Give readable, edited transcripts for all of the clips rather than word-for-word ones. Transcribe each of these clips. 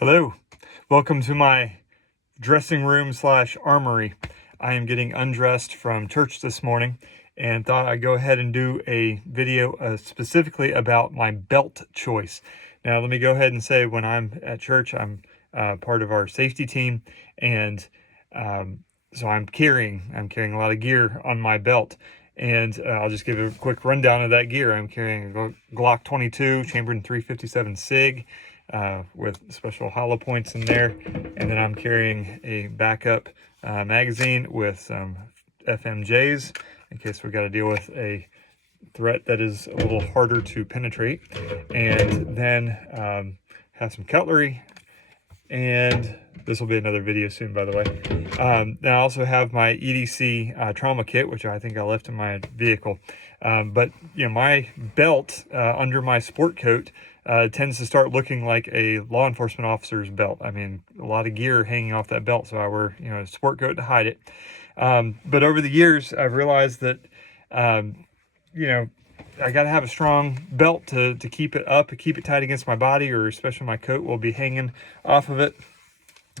Hello, welcome to my dressing room slash armory. I am getting undressed from church this morning and thought I'd go ahead and do a video specifically about my belt choice. Now, let me go ahead and say when I'm at church, I'm part of our safety team, and so I'm carrying a lot of gear on my belt. And I'll just give a quick rundown of that gear. I'm carrying a Glock 22 chambered in 357 SIG with special hollow points in there. And then I'm carrying a backup magazine with some FMJs in case we've got to deal with a threat that is a little harder to penetrate. And then have some cutlery. And this will be another video soon, by the way. Then I also have my EDC trauma kit, which I think I left in my vehicle. But you know, my belt under my sport coat tends to start looking like a law enforcement officer's belt. I mean, a lot of gear hanging off that belt, so I wear a sport coat to hide it. But over the years, I've realized that I got to have a strong belt to keep it up, keep it tight against my body, or especially my coat will be hanging off of it.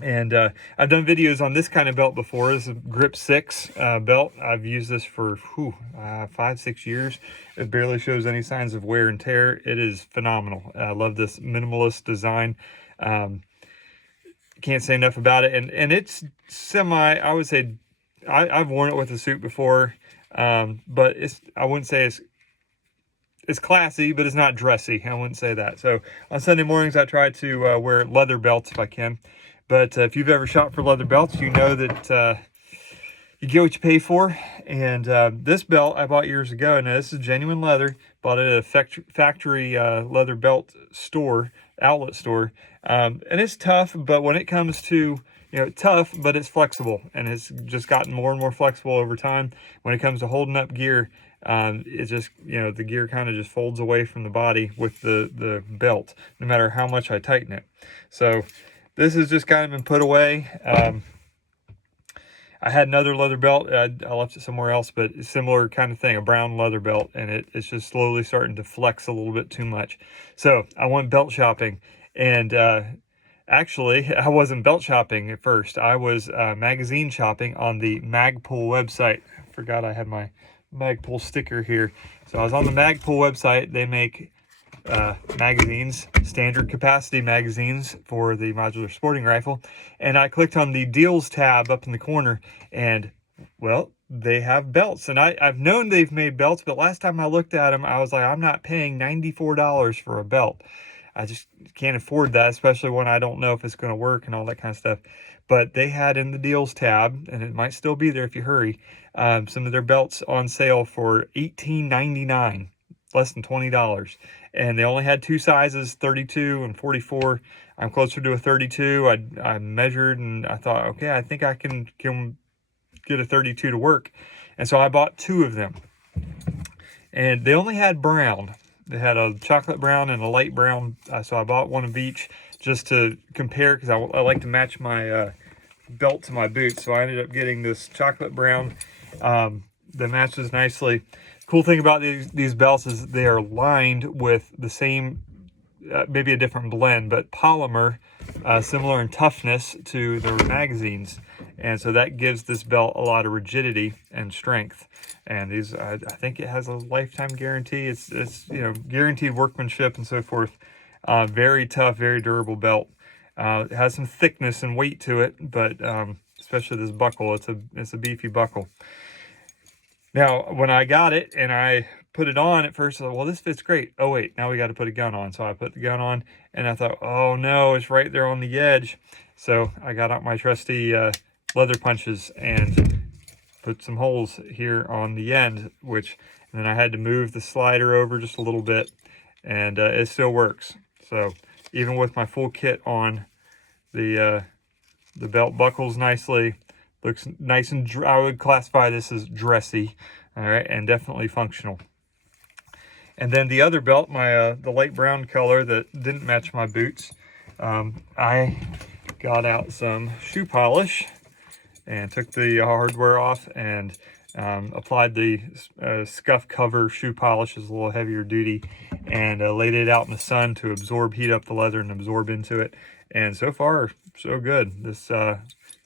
And I've done videos on this kind of belt before. This is a Grip 6 belt. I've used this for 5-6 years. It barely shows any signs of wear and tear. It is phenomenal. I love this minimalist design. Can't say enough about it. And it's I would say, I've worn it with a suit before, but I wouldn't say it's classy, but it's not dressy. I wouldn't say that. So on Sunday mornings, I try to wear leather belts if I can. But if you've ever shopped for leather belts, you know that you get what you pay for. And this belt I bought years ago, and this is genuine leather. Bought it at a factory leather belt store, outlet store. And it's tough, but when it comes to tough, but it's flexible, and it's just gotten more and more flexible over time. When it comes to holding up gear, it just, the gear kind of just folds away from the body with the belt, no matter how much I tighten it. So this has just kind of been put away. I had another leather belt. I left it somewhere else, but similar kind of thing, a brown leather belt, and it's just slowly starting to flex a little bit too much. So I went belt shopping, and actually, I wasn't belt shopping at first. I was magazine shopping on the Magpul website. I forgot I had my Magpul sticker here. So I was on the Magpul website. They make magazines, standard capacity magazines for the modular sporting rifle. And I clicked on the deals tab up in the corner, and well, they have belts. And I've known they've made belts, but last time I looked at them, I was like, I'm not paying $94 for a belt. I just can't afford that, especially when I don't know if it's going to work and all that kind of stuff. But they had in the deals tab, and it might still be there if you hurry, some of their belts on sale for $18.99, less than $20. And they only had two sizes, 32 and 44. I'm closer to a 32. I measured, and I thought, okay, I think I can get a 32 to work. And so I bought two of them. And they only had brown. They had a chocolate brown and a light brown, so I bought one of each just to compare, because I like to match my belt to my boots. So I ended up getting this chocolate brown that matches nicely. Cool thing about these belts is they are lined with the same, maybe a different blend, but polymer, similar in toughness to the magazines. And so that gives this belt a lot of rigidity and strength. And these, I think it has a lifetime guarantee. It's guaranteed workmanship and so forth. Very tough, very durable belt. It has some thickness and weight to it, but especially this buckle, it's a beefy buckle. Now, when I got it and I put it on, at first I thought, well, this fits great. Oh wait, now we got to put a gun on. So I put the gun on, and I thought, oh no, it's right there on the edge. So I got out my trusty leather punches and put some holes here on the end, and then I had to move the slider over just a little bit, and it still works. So even with my full kit on, the belt buckles nicely, looks nice, and I would classify this as dressy, all right, and definitely functional. And then the other belt, the light brown color that didn't match my boots, I got out some shoe polish and took the hardware off, and applied the scuff cover shoe polish, is a little heavier duty, and laid it out in the sun to heat up the leather and absorb into it. And so far, so good. This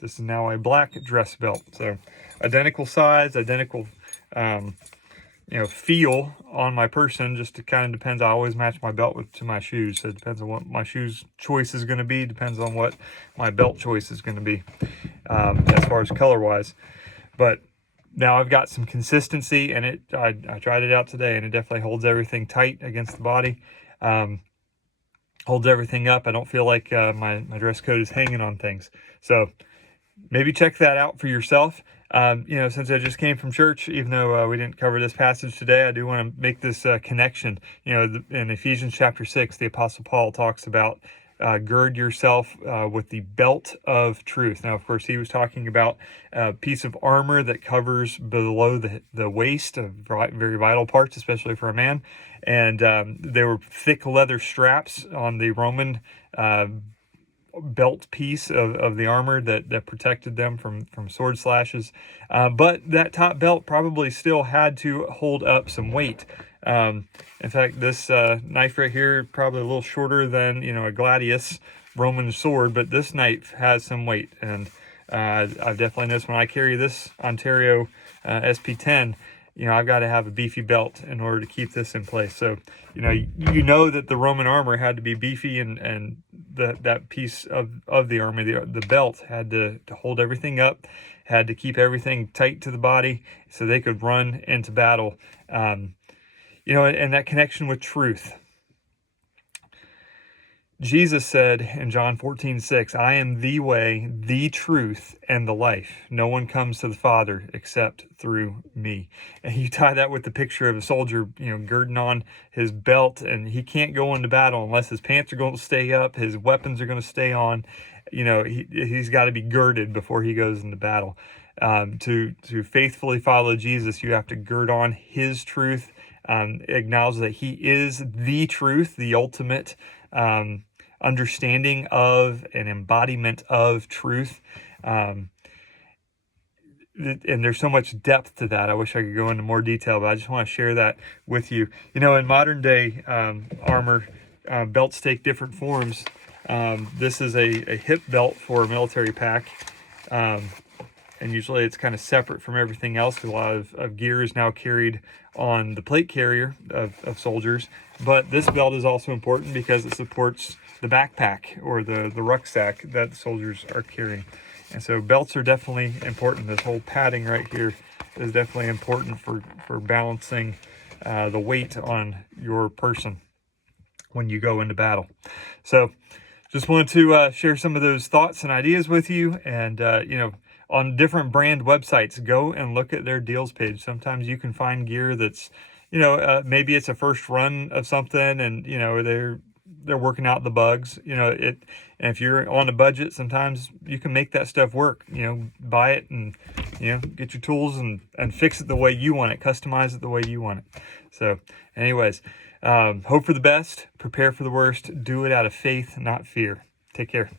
is now a black dress belt. So identical size, identical feel on my person. Just it kind of depends. I always match my belt to my shoes, so it depends on what my shoes choice is going to be. Depends on what my belt choice is going to be, as far as color wise. But now I've got some consistency, and I tried it out today, and it definitely holds everything tight against the body. Holds everything up. I don't feel like my dress coat is hanging on things. So maybe check that out for yourself. Since I just came from church, even though we didn't cover this passage today, I do want to make this connection. In Ephesians chapter 6, the Apostle Paul talks about gird yourself with the belt of truth. Now, of course, he was talking about a piece of armor that covers below the waist, very vital parts, especially for a man. And they were thick leather straps on the Roman belt piece of the armor that protected them from sword slashes. But that top belt probably still had to hold up some weight. In fact, this knife right here, probably a little shorter than, a gladius Roman sword, but this knife has some weight. And I've definitely noticed when I carry this Ontario SP10, I've got to have a beefy belt in order to keep this in place. So, that the Roman armor had to be beefy, and that piece of the armor, the belt, had to hold everything up, had to keep everything tight to the body so they could run into battle. And that connection with truth. Jesus said in John 14:6, I am the way, the truth, and the life. No one comes to the Father except through me. And you tie that with the picture of a soldier, girding on his belt, and he can't go into battle unless his pants are going to stay up, his weapons are going to stay on. He's got to be girded before he goes into battle. To faithfully follow Jesus, you have to gird on his truth, acknowledge that he is the truth, the ultimate understanding of an embodiment of truth. And there's so much depth to that. I wish I could go into more detail, but I just want to share that with you. In modern day armor, belts take different forms. This is a hip belt for a military pack. And usually it's kind of separate from everything else. A lot of gear is now carried on the plate carrier of soldiers. But this belt is also important because it supports the backpack or the rucksack that the soldiers are carrying. And so belts are definitely important. This whole padding right here is definitely important for balancing the weight on your person when you go into battle. So just wanted to share some of those thoughts and ideas with you. And, on different brand websites, go and look at their deals page. Sometimes you can find gear that's, maybe it's a first run of something, and they're working out the bugs. And if you're on a budget, sometimes you can make that stuff work. Buy it and get your tools and fix it the way you want it, customize it the way you want it. So, anyways, hope for the best, prepare for the worst, do it out of faith, not fear. Take care.